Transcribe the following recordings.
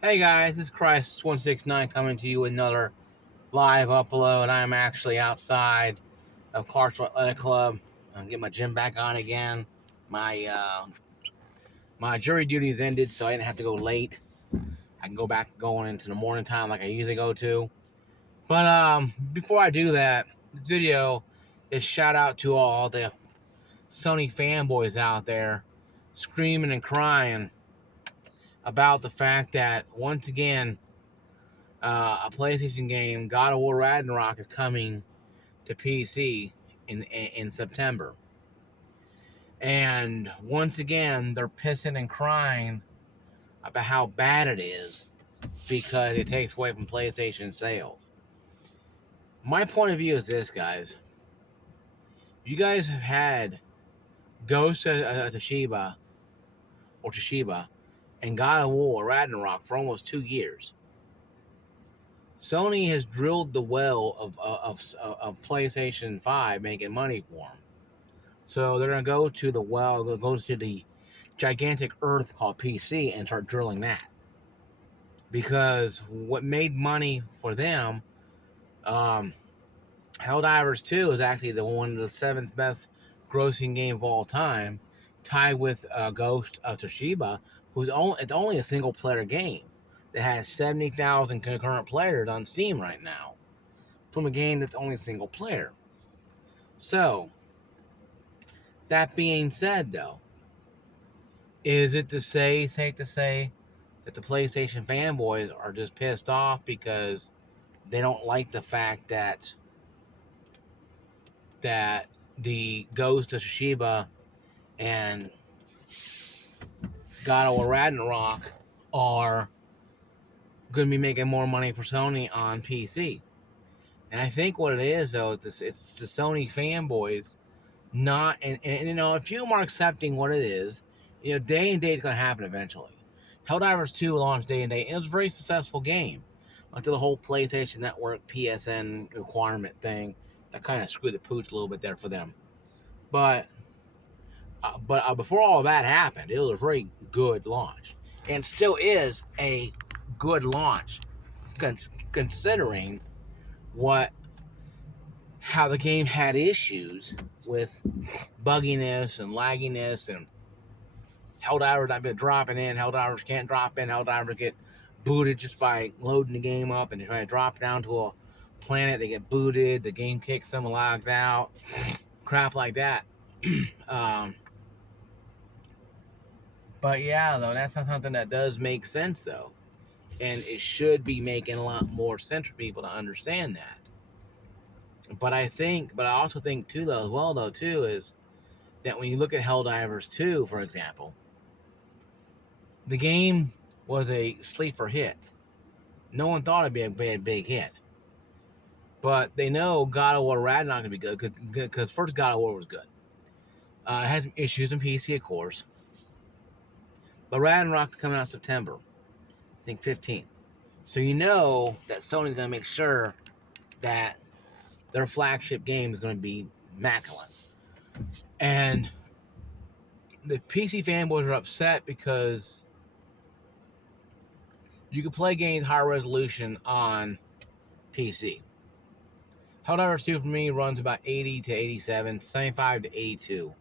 Hey guys, this is Christ169 coming to you with another live upload. I'm actually outside of Clarksville Athletic Club. I'm getting my gym back on again. My jury duties ended, so I didn't have to go late. I can go back going into the morning time like I usually go to. But before I do that, this video is shout out to all the Sony fanboys out there screaming and crying about the fact that once again a PlayStation game, God of War Ragnarok, is coming to PC in September. And once again, they're pissing and crying about how bad it is because it takes away from PlayStation sales. My point of view is this, guys. You guys have had Ghost of Tsushima and God of War Ragnarok for almost 2 years. Sony has drilled the well of PlayStation 5 making money for them. So they're going to go to the well, they'll go to the gigantic earth called PC and start drilling that. Because what made money for them, um, Helldivers 2 is actually one of the 7th best grossing game of all time, tied with Ghost of Tsushima, it's only a single player game that has 70,000 concurrent players on Steam right now, from a game that's only single player. So, that being said, though, is it safe to say that the PlayStation fanboys are just pissed off because they don't like the fact that the Ghost of Tsushima and God of War Ragnarok are going to be making more money for Sony on PC? And I think what it is, though, it's the Sony fanboys not, and you know, if you are accepting what it is, you know, day and date is going to happen eventually. Helldivers 2 launched day and date. It was a very successful game until the whole PlayStation Network PSN requirement thing that kind of screwed the pooch a little bit there for them. But before all of that happened, it was a very good launch, and still is a good launch, considering what how the game had issues with bugginess and lagginess, and Helldivers not been dropping in, Helldivers can't drop in, Helldivers get booted just by loading the game up, and they try to drop down to a planet, they get booted, the game kicks them, logs out, crap like that. um, but yeah, though, that's not something that does make sense, though, and it should be making a lot more sense for people to understand that. But I also think too, though, as well, though, too, is that when you look at Helldivers 2, for example, the game was a sleeper hit. No one thought it'd be a big hit. But they know God of War Ragnarok to be good because first God of War was good. It had some issues in PC, of course. But Ragnarok's coming out in September, I think 15th. So you know that Sony's going to make sure that their flagship game is going to be immaculate. And the PC fanboys are upset because you can play games higher resolution on PC. Helldivers 2 for me runs about 80 to 87, 75 to 82.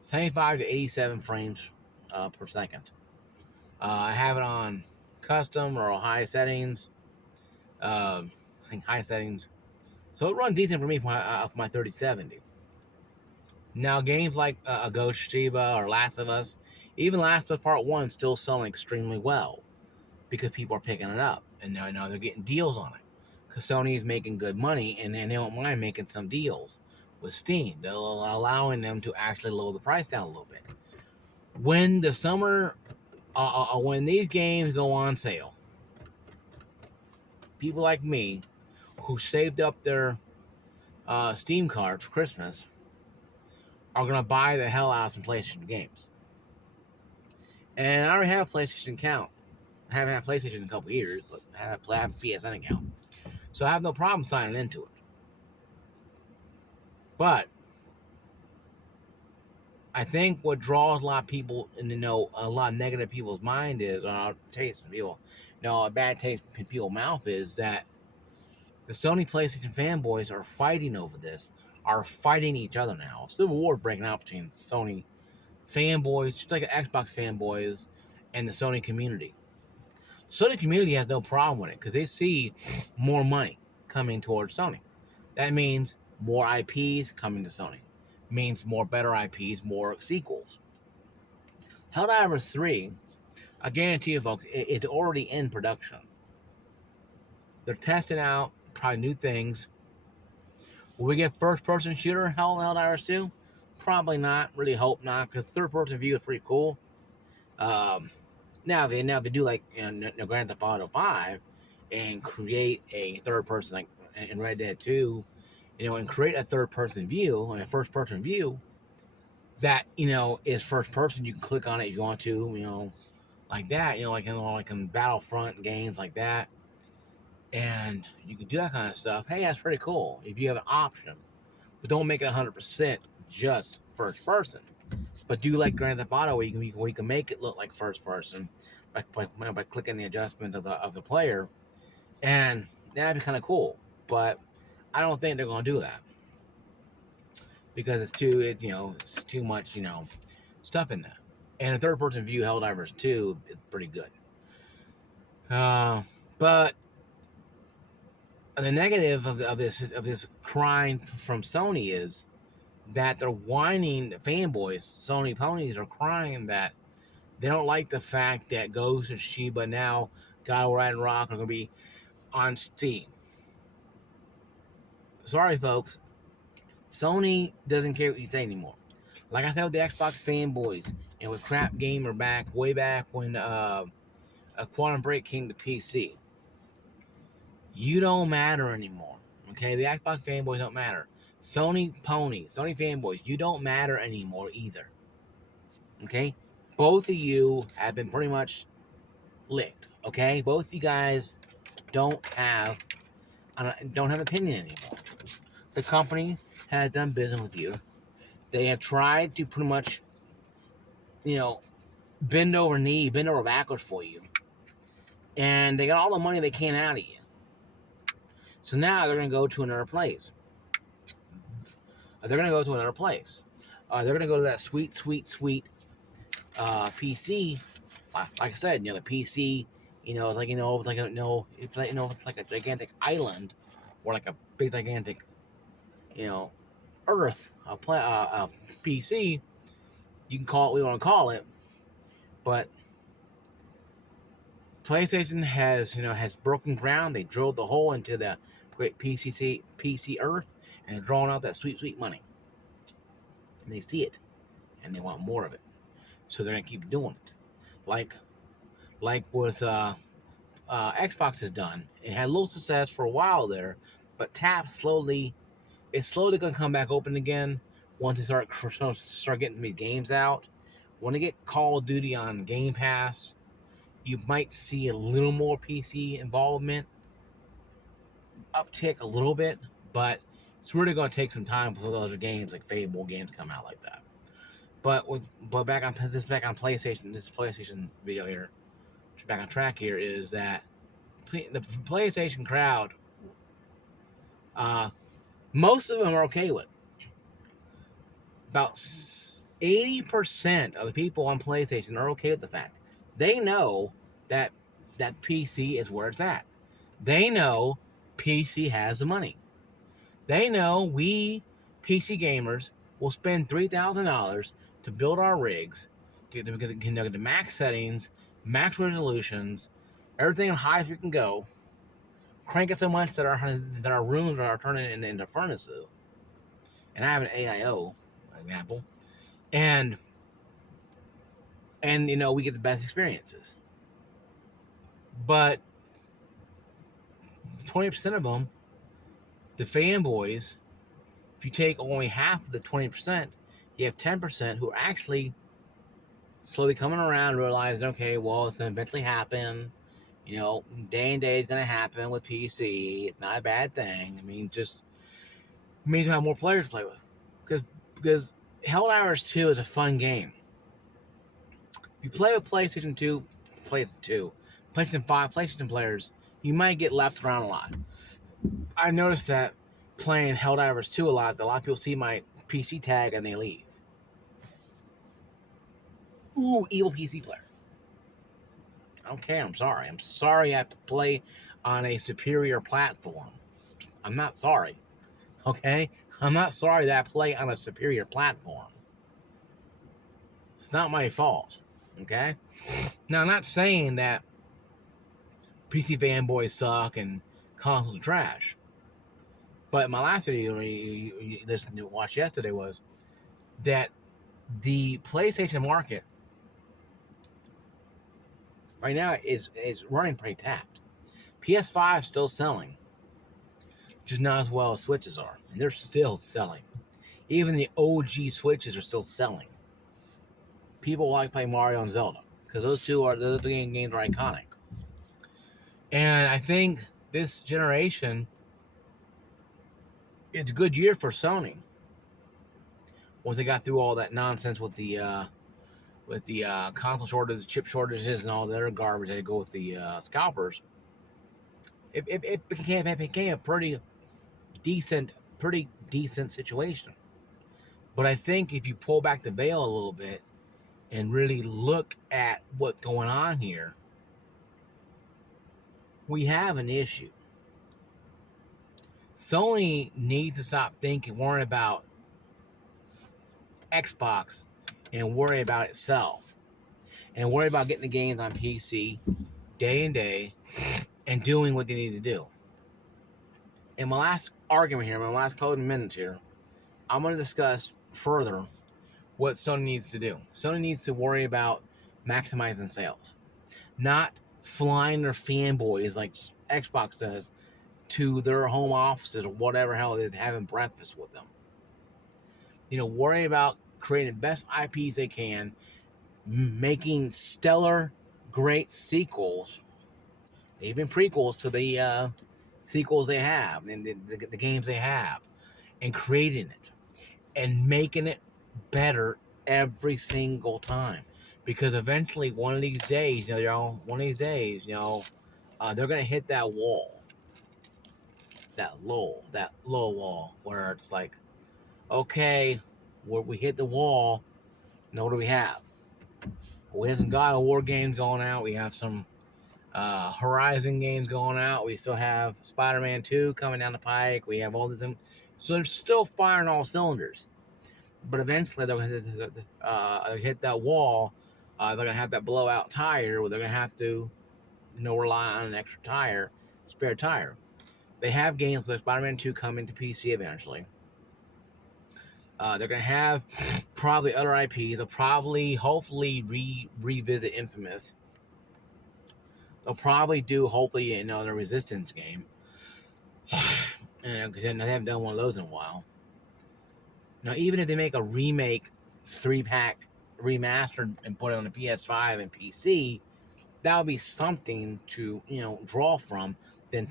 75 to 87 frames per second. I have it on custom or high settings. I think high settings. So it runs decent for me for my 3070. Now, games like a Ghost Shiba or Last of Us, even Last of Us Part 1 still selling extremely well because people are picking it up. And now they're getting deals on it because Sony is making good money, and they don't mind making some deals with Steam. They're allowing them to actually lower the price down a little bit. When the summer, when these games go on sale, people like me who saved up their Steam cards for Christmas are going to buy the hell out of some PlayStation games. And I already have a PlayStation account. I haven't had PlayStation in a couple years, but I have a PSN account. So I have no problem signing into it. But I think what draws a lot of people, and a lot of negative people's mind is, taste in people, a bad taste in people's mouth is that the Sony PlayStation fanboys are fighting over this, are fighting each other now. A civil war breaking out between Sony fanboys, just like Xbox fanboys, and the Sony community. The Sony community has no problem with it because they see more money coming towards Sony. That means more IPs coming to Sony. Means more better IPs, more sequels. Helldivers 3, I guarantee you, folks, it's already in production. They're testing out probably new things. Will we get first-person shooter Helldivers 2? Probably not. Really hope not, because third-person view is pretty cool. Now if they do like Grand Theft Auto 5 and create a third-person like in Red Dead 2, and create a third-person view and a first-person view that is first-person. You can click on it if you want to, like that. Like in Battlefront games like that. And you can do that kind of stuff. Hey, that's pretty cool if you have an option. But don't make it 100% just first person. But do like Grand Theft Auto, where you can make it look like first person by clicking the adjustment of the player, and that'd be kind of cool. But I don't think they're gonna do that because it's too much stuff in that. And a third person view Helldivers 2 is pretty good. But the negative of this crying from Sony is that they're whining. Fanboys, Sony ponies, are crying that they don't like the fact that Ghost and Sheba now, God of Ragnarok, are going to be on Steam. Sorry, folks. Sony doesn't care what you say anymore. Like I said with the Xbox fanboys and with Crap Gamer way back when Quantum Break came to PC. You don't matter anymore. Okay, the Xbox fanboys don't matter. Sony fanboys, you don't matter anymore either. Okay, both of you have been pretty much licked. Okay, both you guys don't have opinion anymore. The company has done business with you. They have tried to pretty much, bend over backwards for you, and they got all the money they can out of you. So now they're going to go to another place. They're going to go to that sweet PC. Like I said, the PC, it's like a gigantic island, or like a big gigantic, Earth, a PC. You can call it what you want to call it, but PlayStation has broken ground. They drilled the hole into the great PC Earth, and they're drawing out that sweet money. And they see it, and they want more of it, so they're gonna keep doing it, like with Xbox has done. It had a little success for a while there, but it's slowly gonna come back open again once they start getting these games out. When they get Call of Duty on Game Pass, you might see a little more PC involvement, uptick a little bit, but it's really going to take some time before those other games like Fable games come out like that. But back on PlayStation, this PlayStation video here, back on track here, is that the PlayStation crowd, most of them are okay with it. About 80% of the people on PlayStation are okay with the fact. They know that PC is where it's at. They know PC has the money. They know we PC gamers will spend $3,000 to build our rigs, to the max settings, max resolutions, everything as high as we can go, crank it so much that our rooms are turning into furnaces. And I have an AIO example, and we get the best experiences. But 20% of them, the fanboys, if you take only half of the 20%, you have 10% who are actually slowly coming around, realizing, okay, well, it's going to eventually happen. Day and day is going to happen with PC. It's not a bad thing. I mean, just means to have more players to play with. Because Helldivers 2 is a fun game. If you play with PlayStation 2, PlayStation 5, PlayStation players, you might get left around a lot. I noticed that playing Helldivers 2 a lot of people see my PC tag and they leave. Ooh, evil PC player. Okay, I'm sorry. I'm sorry I have to play on a superior platform. I'm not sorry. Okay? I'm not sorry that I play on a superior platform. It's not my fault. Okay? Now, I'm not saying that PC fanboys suck and consoles are trash. But my last video you listened to watch yesterday was that the PlayStation market right now is running pretty tapped. PS5 is still selling, just not as well as Switches are, and they're still selling. Even the OG Switches are still selling. People like playing Mario and Zelda because those two games are iconic. And I think this generation it's a good year for Sony. Once they got through all that nonsense with the console shortages, chip shortages, and all the other garbage that go with the scalpers, it became a pretty decent situation. But I think if you pull back the veil a little bit and really look at what's going on here, we have an issue. Sony needs to stop worrying about Xbox and worry about itself. And worry about getting the games on PC day and day and doing what they need to do. In my last argument here, my last closing minutes here, I'm going to discuss further what Sony needs to do. Sony needs to worry about maximizing sales, not flying their fanboys like Xbox does to their home offices or whatever hell it is, having breakfast with them. Worry about creating the best IPs they can, making stellar, great sequels, even prequels to the sequels they have and the games they have, and creating it and making it better every single time. Because eventually, one of these days, they're gonna hit that wall, that low wall, where it's like, okay, where we hit the wall. What do we have? We have some God of War games going out. We have some Horizon games going out. We still have Spider-Man 2 coming down the pike. We have all these things. So they're still firing all cylinders. But eventually they're going to hit that wall. They're going to have that blowout tire where they're going to have to rely on an extra tire, spare tire. They have games like Spider-Man 2 coming to PC eventually. They're going to have probably other IPs. They'll probably, hopefully, revisit Infamous. They'll probably do, hopefully, the Resistance game. Because they haven't done one of those in a while. Now, even if they make a remake 3-pack remastered and put it on the PS5 and PC, that would be something to, draw from. Then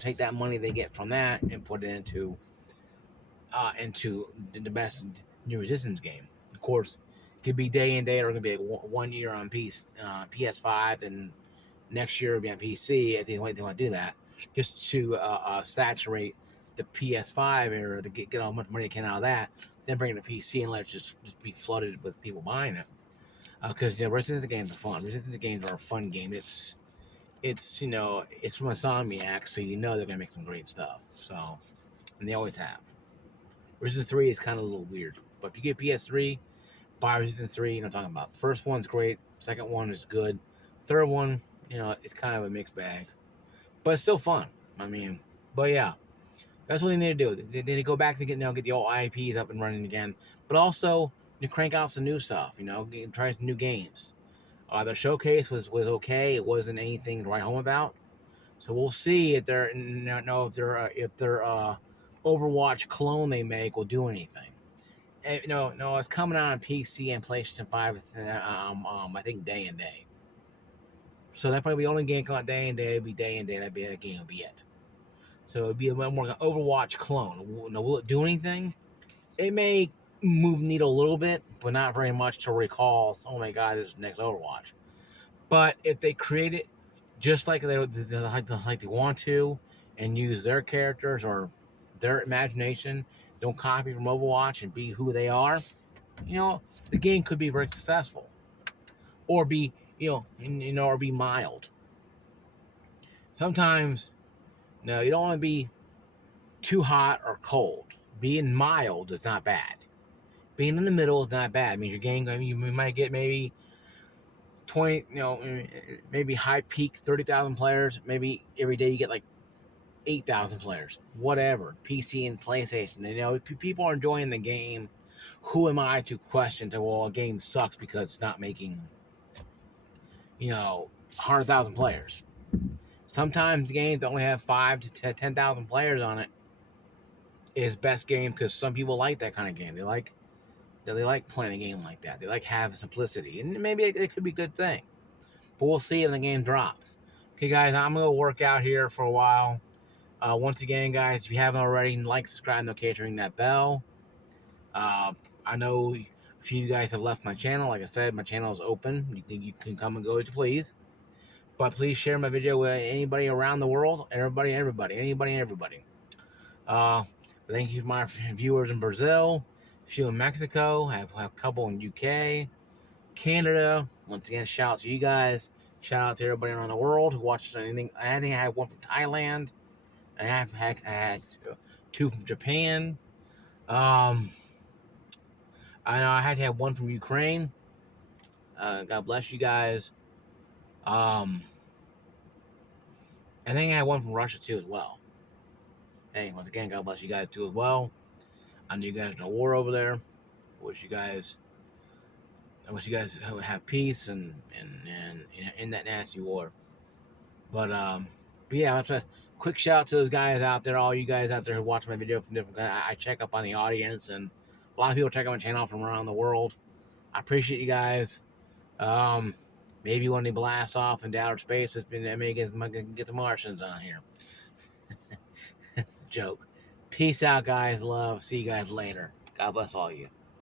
take that money they get from that and put it into the best new Resistance game. Of course, it could be day and day, or it could be like 1 year on PS5 and next year it'll be on PC. I think they want to do that just to saturate the PS5 area, to get all much money they can out of that, then bring it to PC and let it just be flooded with people buying it. Because Resistance games are fun. Resistance games are a fun game. It's from Insomniac, so they're gonna make some great stuff. So, and they always have. Resistance 3 is kind of a little weird, but if you get PS3, buy Resistance 3. I'm talking about. The first one's great. Second one is good. Third one, it's kind of a mixed bag, but it's still fun. But yeah, that's what they need to do. They need to go back to get the old IPs up and running again, but also crank out some new stuff. Try some new games. The showcase was okay. It wasn't anything to write home about. So we'll see if their Overwatch clone they make will do anything. It's coming out on PC and PlayStation 5. I think day and day. So that probably the only game come out day and day. It'll be day and day. That game will be it. So it'd be a little more like an Overwatch clone. Will it do anything? It may move the needle a little bit, but not very much to recall, oh my god, this is the next Overwatch. But if they create it just like they want to, and use their characters or their imagination, don't copy from Overwatch and be who they are, the game could be very successful, or be or be mild. Sometimes, no, you don't want to be too hot or cold. Being mild is not bad. Being in the middle is not bad. I mean, your game, you might get maybe 20, maybe high peak 30,000 players. Maybe every day you get like 8,000 players. Whatever. PC and PlayStation. People are enjoying the game. Who am I to question that, well, a game sucks because it's not making, 100,000 players? Sometimes the games that only have 5 to 10,000 players on it is best game because some people like that kind of game. They like playing a game like that. They like having simplicity, and maybe it could be a good thing. But we'll see when the game drops. Okay, guys, I'm gonna work out here for a while. Once again, guys, if you haven't already, like, subscribe, notification, ring that bell. I know a few of you guys have left my channel. Like I said, my channel is open. You can come and go as you please. But please share my video with anybody around the world. Anybody and everybody. Thank you to my viewers in Brazil, a few in Mexico, have a couple in UK, Canada. Once again, shout out to you guys. Shout out to everybody around the world who watches anything. I think I had one from Thailand. I had two from Japan. I know I had to have one from Ukraine. God bless you guys. I think I had one from Russia too as well. Hey, once again, God bless you guys too as well. I know you guys are in a war over there. I wish you guys have peace and in that nasty war. But yeah, quick shout out to those guys out there, all you guys out there who watch my video from different. I check up on the audience, and a lot of people check out my channel from around the world. I appreciate you guys. Maybe when they blast off into outer space, I may get the Martians on here. It's a joke. Peace out, guys. Love. See you guys later. God bless all you.